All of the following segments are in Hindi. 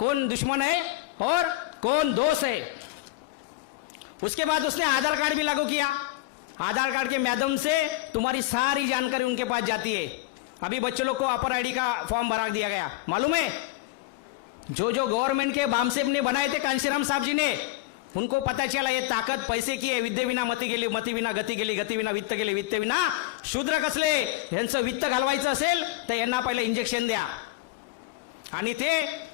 कौन दुश्मन है और कौन दोस्त है। उसके बाद उसने आधार कार्ड भी लागू किया। आधार कार्ड के माध्यम से तुम्हारी सारी जानकारी उनके पास जाती है। अभी बच्चों लोग को अपर आईडी का फॉर्म भरा दिया गया, मालूम है? जो जो गवर्नमेंट के बामसेब ने बनाए थे कांशीराम साहब जी ने, उनको पता चला ये ताकद पैसे की आहे. विद्ये विना मती गेली, मती विना गती गेली, गती विना वित्त गेले, वित्त विना शूद्र कसले. यांचं वित्त घालवायचं असेल तर यांना पहिलं इंजेक्शन द्या. आणि ते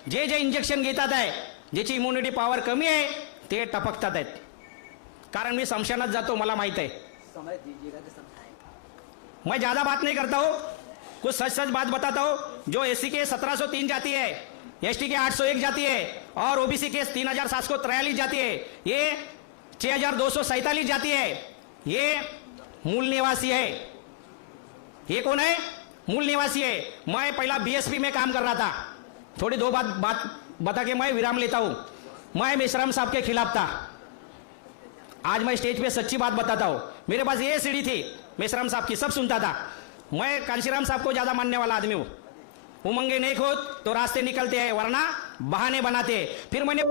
जे जे इंजेक्शन घेतात आहे, ज्याची इम्युनिटी पॉवर कमी आहे ते टपकतात आहेत. कारण मी शमशानात जातो, मला माहित आहे. मैं ज्यादा बात नहीं करता हूँ, कुछ सच सच बात बताता हूँ. जो एससी के 1703 जाती है, एसटी के 801 जाती है और ओबीसी के 3743 जाती है, ये 6247 जाती है. ये मूल निवासी है. ये कौन है? मूल निवासी है. मैं पहला बीएसपी में काम कर रहा था. थोड़ी दो बात बता के मैं विराम लेता हूं. मैं मेश्राम साहब के खिलाफ था. आज मैं स्टेज पे सच्ची बात बताता हूं. मेरे पास ये सीढ़ी थी मेश्राम साहब की, सब सुनता था. मैं कांशीराम साहब को ज्यादा मानने वाला आदमी हूं. उमंगे नहीं खोद तो रास्ते निकलते हैं, वरना बहाने बनाते. फिर मैंने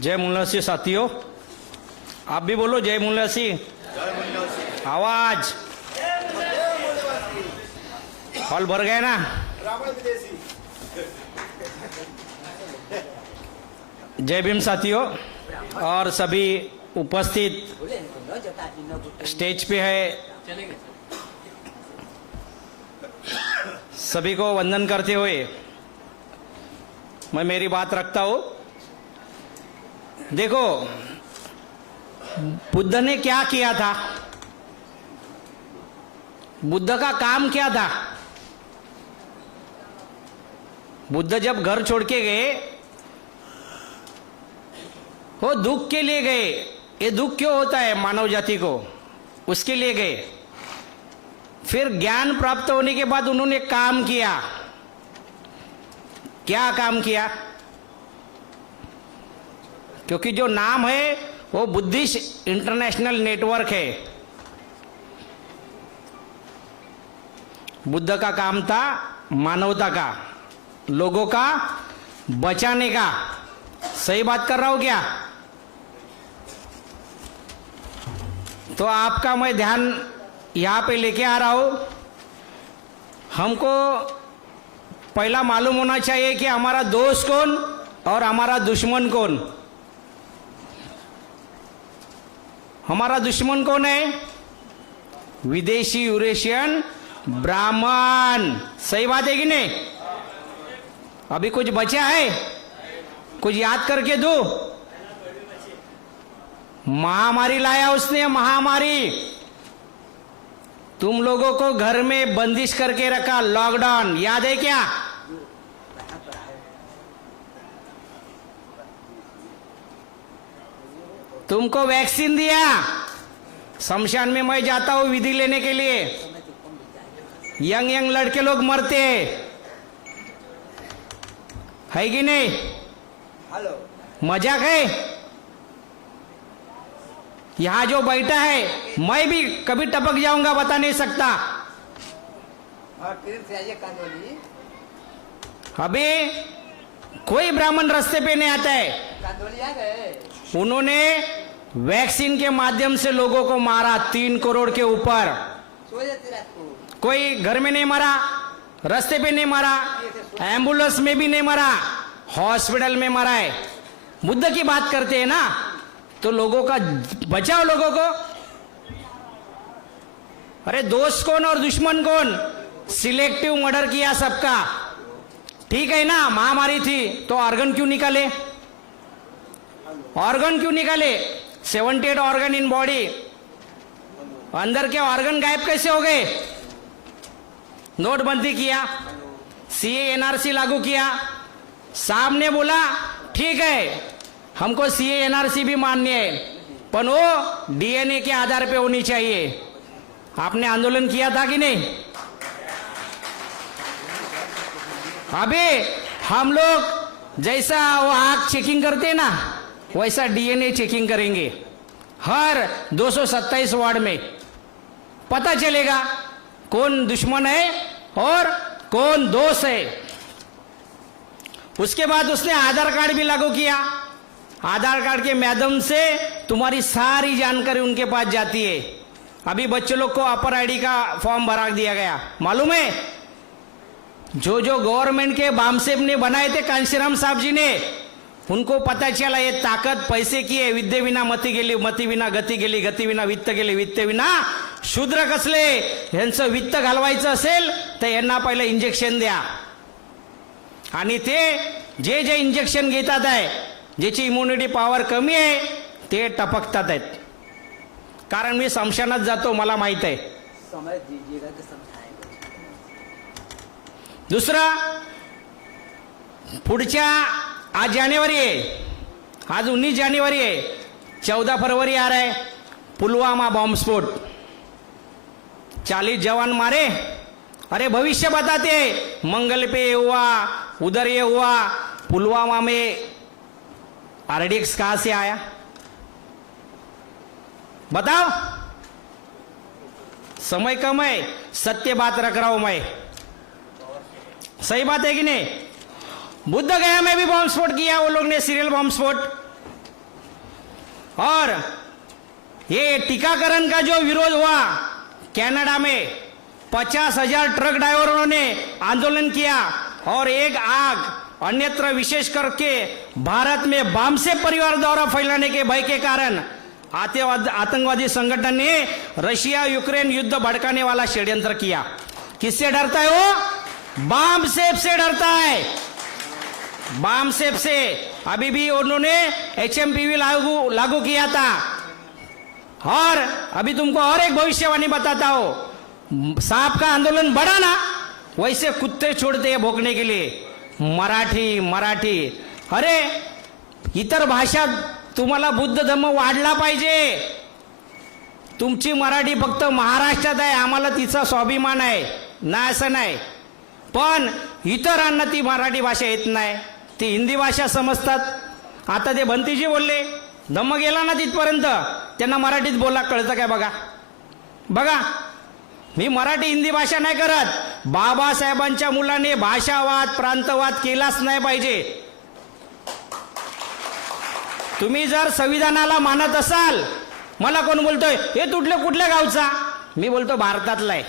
जय मुल्लासी साथियों, आप भी बोलो जय मुल्लासी. आवाज हॉल भर गए ना. जय भीम साथियों और सभी उपस्थित स्टेज पे है, सभी को वंदन करते हुए मैं मेरी बात रखता हूं. देखो, बुद्ध ने क्या किया था, बुद्ध का काम क्या था. बुद्ध जब घर छोड़ के गए, वो दुख के लिए गए. ये दुख क्यों होता है मानव जाति को, उसके लिए गए. फिर ज्ञान प्राप्त होने के बाद उन्होंने काम किया. क्या काम किया? क्योंकि जो नाम है वो बुद्धिस्ट इंटरनेशनल नेटवर्क है. बुद्ध का काम था मानवता का, लोगों का बचाने का. सही बात कर रहा हूं क्या? तो आपका मैं ध्यान यहां पे लेके आ रहा हूं. हमको पहला मालूम होना चाहिए कि हमारा दोस्त कौन और हमारा दुश्मन कौन. हमारा दुश्मन कौन है? विदेशी यूरेशियन ब्राह्मण. सही बात है कि नहीं? अभी कुछ बचा है? कुछ याद करके दो. महामारी लाया उसने, महामारी. तुम लोगों को घर में बंदिश करके रखा, लॉकडाउन. याद है क्या? तुमको वैक्सीन दिया. शमशान में मैं जाता हूं विधि लेने के लिए, यंग यंग लड़के लोग मरते है कि नहीं? हेलो, मजाक है? यहां जो बैठा है, मैं भी कभी टपक जाऊंगा, बता नहीं सकता. अभी कोई ब्राह्मण रास्ते पे नहीं आता है. उन्होंने वैक्सीन के माध्यम से लोगों को मारा 3 करोड़ के ऊपर. कोई घर में नहीं मरा, रास्ते पे नहीं मरा, एम्बुलेंस में भी नहीं मरा, हॉस्पिटल में मरा है. बुद्ध की बात करते हैं ना, तो लोगों का बचाओ, लोगों को. अरे दोस्त कौन और दुश्मन कौन? सिलेक्टिव मर्डर किया सबका. ठीक है ना? महामारी थी तो ऑर्गन क्यों निकाले? ऑर्गन क्यों निकाले? 78 ऑर्गन इन बॉडी. अंदर के ऑर्गन गायब कैसे हो गए? नोटबंदी किया, सीए एनआरसी लागू किया. साहब ने बोला ठीक है, हमको सीए एनआरसी भी मान्य है, पर वो डीएनए के आधार पे होनी चाहिए. आपने आंदोलन किया था कि नहीं? अभी हम लोग जैसा वो आँख चेकिंग करते ना वैसा डीएनए चेकिंग करेंगे हर 227 वार्ड में। पता चलेगा कौन दुश्मन है और कौन दोस्त है। उसके बाद उसने आधार कार्ड भी लागू किया। आधार कार्ड के माध्यम से तुम्हारी सारी जानकारी उनके पास जाती है। अभी बच्चों लोग को अपर आईडी का फॉर्म भरा दिया गया, मालूम है? जो जो गवर्नमेंट के बामसेब ने बनाए थे कांशीराम साहब जी ने, उनको पता चला ये ताकत पैसे की आहे। विद्ये विना मती गेली, मती विना गती गेली, गती विना वित्त गेली, वित्त विना शूद्र कसले। यांचं वित्त घालवायचं असेल तर यांना पहिले इंजेक्शन द्या आणि ते जे जे इंजेक्शन घेतात आहे, ज्याची इम्युनिटी पॉवर कमी आहे ते टपकतात आहेत। कारण मी समशानात जातो, मला माहित आहे। दुसरा, पुढच्या आज जानेवारी आहे, आज 19 जानेवारी है, 14 फरवरी आ रहा है। पुलवामा बॉम्ब स्फोट, 40 जवान मारे। अरे भविष्य बताते, मंगल पे ये हुआ, उधर ये हुआ। पुलवामा में आरडीएक्स कहां से आया बताओ? समय कम है, सत्य बात रख रहा हूं मैं। सही बात है कि नहीं? बुद्ध गया में भी बॉम्ब स्फोट किया वो लोग ने, सीरियल बॉम्ब स्फोट। और ये टीकाकरण का जो विरोध हुआ कनाडा में, 50,000 ट्रक ड्राइवरों ने आंदोलन किया और एक आग अन्यत्र, विशेष करके भारत में बम से परिवार द्वारा फैलाने के भय के कारण आतंकवादी संगठन ने रशिया यूक्रेन युद्ध भड़काने वाला षड्यंत्र किया। किससे डरता है वो? बम सेब से डरता है, बम सेब से। अभी भी उन्होंने HMPV लागू किया था। और अभी तुमको और एक भविष्यवाणी बताता हूं, सांप का आंदोलन बढ़ा ना, वैसे कुत्ते छोड़ते हैं भोंकने के लिए। मराठी मराठी, अरे इतर भाषा तुम्हाला बुद्ध धम्म वाढला पाहिजे। तुमची मराठी फक्त महाराष्ट्रात आहे, आम्हाला तिचा स्वाभिमान आहे ना, असं नाही। पण इतरांना ती मराठी भाषा येत नाही, ती हिंदी भाषा समजतात। आता ते बंतीजी बोलले, धम्म गेला ना तिथपर्यंत, त्यांना मराठीत बोला कळतं काय बघा। बघा, मी मराठी हिंदी भाषा नाही करत। बाबासाहेबांच्या मुलाने भाषावाद प्रांतवाद केलाच नाही पाहिजे। तुम्ही जर संविधानाला मानत असाल, मला कोण बोलतोय हे कुठल्या गावचा, मी बोलतो भारतातला आहे।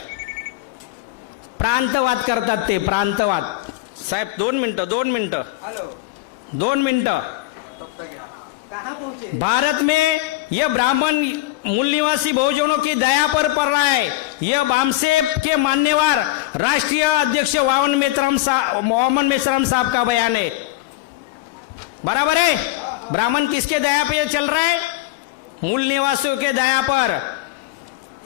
प्रांतवाद करतात ते, प्रांतवाद। साहेब 2 मिनिटं। भारत में यह ब्राह्मण मूल निवासी बहुजनों की दया पर पड़ रहा है। यह बामसेब के मान्यवर राष्ट्रीय अध्यक्ष वामन मेश्राम साहब का बयान है। बराबर है? ब्राह्मण किसके दया पे चल रहा है? मूल निवासियों के दया पर।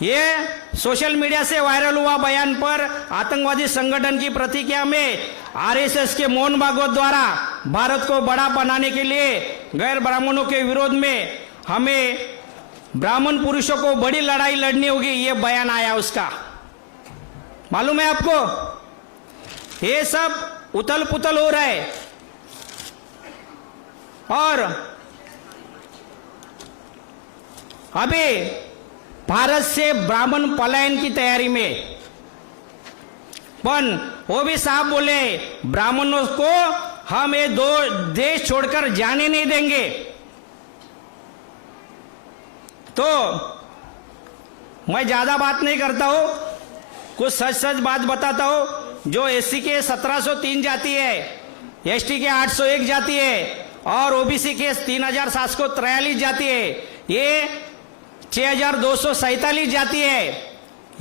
ये सोशल मीडिया से वायरल हुआ बयान पर आतंकवादी संगठन की प्रतिक्रिया में आरएसएस के मोहन भागवत द्वारा भारत को बड़ा बनाने के लिए गैर ब्राह्मणों के विरोध में हमें ब्राह्मण पुरुषों को बड़ी लड़ाई लड़नी होगी, ये बयान आया उसका। मालूम है आपको? ये सब उथल पुथल हो रहा है। और अभी भारत से ब्राह्मण पलायन की तैयारी में, पण वो भी साहब बोले ब्राह्मणों को हम ये 2 देश छोड़कर जाने नहीं देंगे। तो मैं ज्यादा बात नहीं करता हूं, कुछ सच बात बताता हूं। जो एससी के 1703 जाति है, एसटी के 801 जाति है और ओबीसी के 3743 जाति है, ये 6247 जाति है,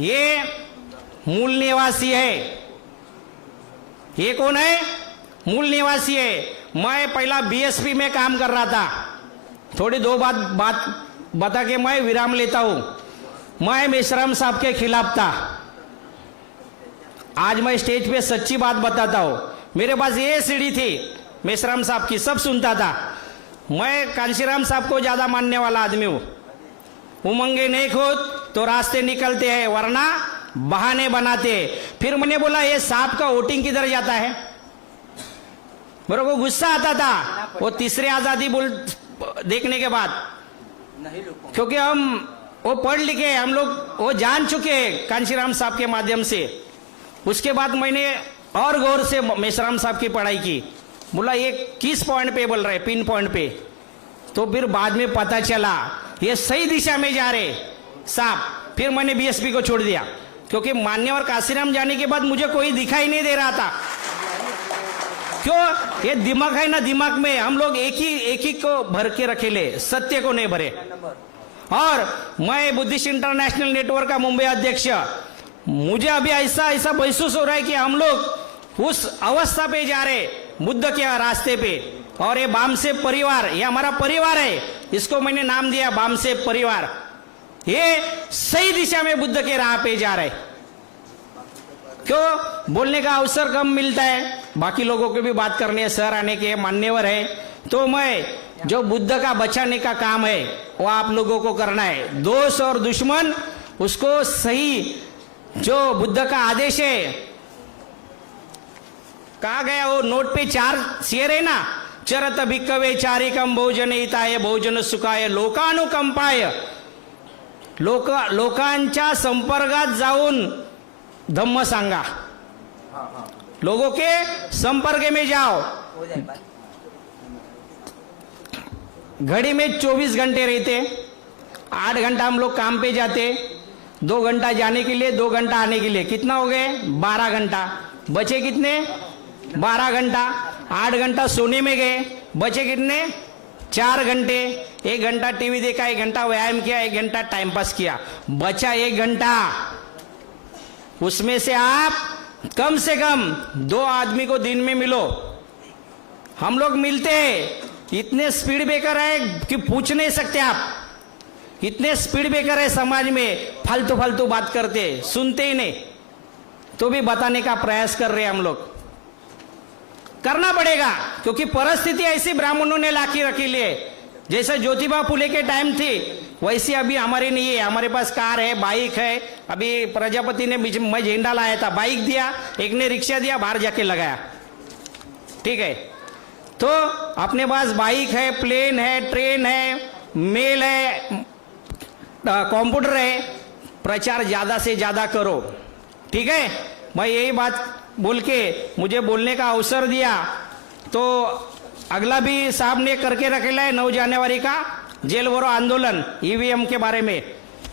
ये मूल निवासी है। ये कौन है? मूल निवासी है। मैं पहला बीएसपी में काम कर रहा था। थोड़ी 2 बात बता के मैं विराम लेता हूं। मैं मेश्राम साहब के खिलाफ था। आज मैं स्टेज पे सच्ची बात बताता हूं। मेरे पास ये सीढ़ी थी मेश्राम साहब की, सब सुनता था। मैं कांशीराम साहब को ज्यादा मानने वाला आदमी हूं। उमंगे नहीं खुद तो रास्ते निकलते हैं, वरना बहाने बनाते। फिर मैंने बोला ये सांप का वोटिंग किधर जाता है? मेरे को गुस्सा आता था वो तीसरी आजादी बोल देखने के बाद, क्योंकि हम वो पढ़ लिखे, हम लोग वो जान चुके कांशीराम साहब के माध्यम से। उसके बाद मैंने और गौर से मेश्राम साहब की पढ़ाई की, बोला ये किस पॉइंट पे बोल रहे, पिन पॉइंट पे। तो फिर बाद में पता चला ये सही दिशा में जा रहे साहब। फिर मैंने बीएसपी को छोड़ दिया, क्योंकि मान्यवर कांशीराम जाने के बाद मुझे कोई दिखाई नहीं दे रहा था। क्यों? ये दिमाग है ना, दिमाग में हम लोग एक ही को भर के रखेले, सत्य को नहीं भरे। और मैं बुद्धिस्ट इंटरनेशनल नेटवर्क का मुंबई अध्यक्ष, मुझे अभी ऐसा महसूस हो रहा है कि हम लोग उस अवस्था पे जा रहे, बुद्ध के रास्ते पे। और ये बामसेब परिवार, ये हमारा परिवार है, इसको मैंने नाम दिया बामसेब परिवार। ये सही दिशा में बुद्ध के राह पे जा रहे। क्यों? बोलने का अवसर कम मिलता है, बाकी लोगों को भी बात करनी है, सर आने के मान्यवर है। तो मैं जो बुद्ध का बचाने का काम है वो आप लोगों को करना है। दोस्त और दुश्मन उसको सही, जो बुद्ध का आदेश है, कहा गया वो नोट पे 4 शेर है ना, चरत भिक्कवे चारिकम भोजन हिताय भोजन सुखाय लोकानुकंपाय। लोकांच्या संपर्कात जाऊन धम्म सांगा, लोगों के संपर्क में जाओ। घड़ी में 24 घंटे रहते, 8 घंटा हम लोग काम पे जाते, 2 घंटा जाने के लिए, 2 घंटा आने के लिए, कितना हो गए? 12 घंटा। बचे कितने? 12 घंटा। 8 घंटा सोने में गए, बचे कितने? 4 घंटे। 1 घंटा टीवी देखा, 1 घंटा व्यायाम किया, 1 घंटा टाइम पास किया, बचा 1 घंटा। उसमें से आप कम से कम 2 आदमी को दिन में मिलो। हम लोग मिलते हैं, इतने स्पीड ब्रेकर है कि पूछ नहीं सकते आप। इतने स्पीड ब्रेकर है समाज में, फालतू बात करते, सुनते ही नहीं, तो भी बताने का प्रयास कर रहे हैं हम लोग। करना पड़ेगा, क्योंकि परिस्थिति ऐसी ब्राह्मणों ने लाके रखी ली है। जैसे ज्योतिबा फुले के टाइम थी वैसी अभी हमारी नहीं है। हमारे पास कार है, बाइक है। अभी प्रजापति ने मैं झंडा लाया था, बाइक दिया, एक ने रिक्शा दिया, बाहर जाके लगाया। ठीक है, तो अपने पास बाइक है, प्लेन है, ट्रेन है, मेल है, कंप्यूटर है। प्रचार ज्यादा से ज्यादा करो। ठीक है, मैं यही बात बोल के मुझे बोलने का अवसर दिया। तो अगला भी साहब ने करके रखेला है 9 जनवरी का जेल भरो आंदोलन ईवीएम के बारे में।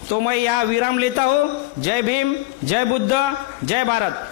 तो मैं यहाँ विराम लेता हूँ। जय भीम, जय बुद्ध, जय भारत।